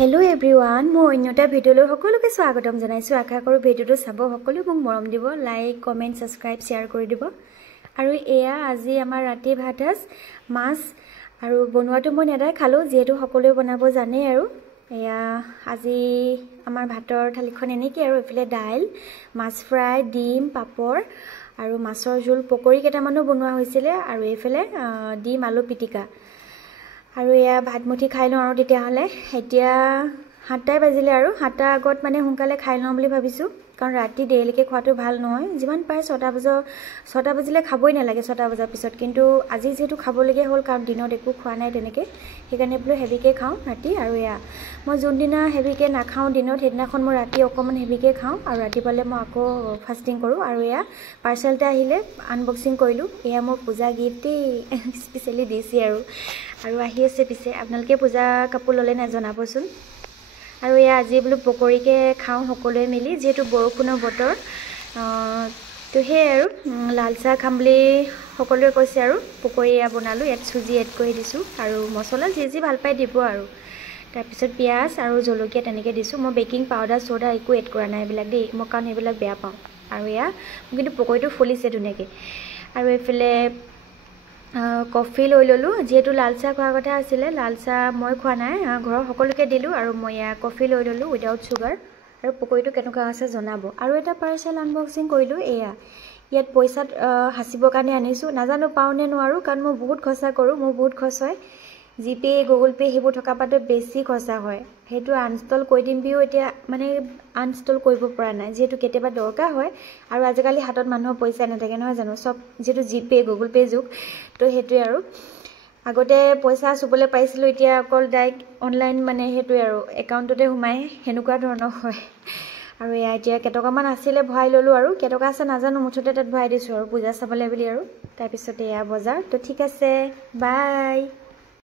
Hello everyone, মই অন্যটা ভিডিওলৈ সকলোকে স্বাগতম জনাইছো। আশা কৰো ভিডিওটো চাব সকলোৱে মোক মৰম দিব, লাইক, কমেন্ট, সাবস্ক্ৰাইব, শেয়াৰ কৰি দিব। আৰু এয়া আজি আমাৰ ৰাতি ভাত মাছ আৰু বনোৱাটো মই নেদাই খালো যেহেতু সকলোৱে বনাব জানে আৰু এয়া আজি আমাৰ ভাতৰ থালিখন এনেকৈ আৰু এফালে দাইল, মাছ ফ্ৰাই, ডিম, পাপৰ আৰু মাছৰ জোল, পকৰি কেইটামানো বনোৱা হৈছিল আৰু এফালে ডিম আলু পিটিকা। আৰু এয়া ভাতমুঠি খাই লওঁ আৰু তেতিয়া হলে এতিয়া 7টাই বাজিলে আৰু 7টা আগত মানে সোনকালে খাই লওঁ বুলি ভাবিছো কাৰণ ৰাতি দেৰিলৈকে খোৱাটো ভাল নহয় যিমান পায় 6টা বাজিলে খাবই নালাগে 6টা বজাৰ পিছত কিন্তু আজি যেহেতু খাবলগে হ'ল কাৰণ দিনত একো খোৱা নাই তেনেকে সেইকাৰণে বোলো হেভিকে খাওঁ ৰাতি আৰু এয়া মই যোনদিনা হেভিকে নাখাওঁ দিনত সেইদিনাখন মই ৰাতি অকমান হেভিকে খাওঁ আৰু ৰাতিপুৱালে মই আকৌ ফাস্টিং কৰো আৰু এয়া পাৰ্সেলটা আহিলে আনবক্সিং কৰিলো এয়া মোৰ পূজা গিফ্ট স্পেশালি দিছি আৰু আহি আছে পিছে আপোনালোকে পূজা কাপোৰ ললে না জনাবচোন আৰু এয়া আজি বোলো পকৰিকে খাওঁ সকলোৱে মিলি যেহেতু বৰষুণৰ বতৰ তো হে আৰু লাল চাহ খাম বুলি সকলোৱে কৈছে আৰু পকৰি বনালো ইয়াত সুজি এড কৰি দিছো আৰু মছলা যি ভাল পাই দিব আৰু তাৰ পিছত পিয়াজ আৰু জলকীয়া তেনেকৈ দিছো মই বেকিং পাউডাৰ সোডা একো এড কৰা নাই এইবিলাক দেই মই কাৰণ এইবিলাক বেয়া পাওঁ আৰু এয়া কিন্তু পকৰিটো ফুলিছে ধুনীয়াকৈ আৰু এফালে কফি লৈ ললো যেহেতু লাল চাহ খোৱাৰ কথা আছিল লাল চাহ মই খোৱা নাই ঘৰৰ সকলোকে দিলো আৰু মই কফি লৈ ললো উইদাউট সুগাৰ আৰু পকৰিটো কেনেকুৱা আছে জনাব আৰু এটা পাৰ্সেল আনবক্সিং কৰিলো এয়া ইয়াত পইচাত হাসিবৰ কাৰণে আনিছো নাজানো পাও নে নোৱাৰো কাৰণ মই বহুত খৰচা কৰো মোৰ বহুত খৰচ হয় জিপে গুগল পে হেবোৰ থকা পাতে বেছি খৰচা হয় হেতু আনইনষ্টল কৰি দিম বিও এতিয়া মানে আনইনষ্টল কৰিব পৰা নাই যেহেতু কেতিয়াবা দৰকাৰ হয় আৰু আজিকালি হাতত মানুহৰ পইচা নাথাকে নহয় জানো সব যেহেতু জিপে গুগল পে যুগ তো হেতুৱে আৰু আগতে পইচা চুবলে পাইছিলো এতিয়া অকল ডাইৰেক্ট অনলাইন মানে হেতুৱে আৰু একাউণ্টতে সোমাই হেনুকুৱা ধৰণৰ হয় আৰু এয়া এতিয়া কেটকামান আছিলে ভৰাই ললো আৰু কেটকা আছে নাজানো মুঠতে তাত ভৰাই দিছো আৰু পূজা চাবলে বুলি আৰু তাৰ পিছতে এয়া বজাৰ তো ঠিক আছে বাই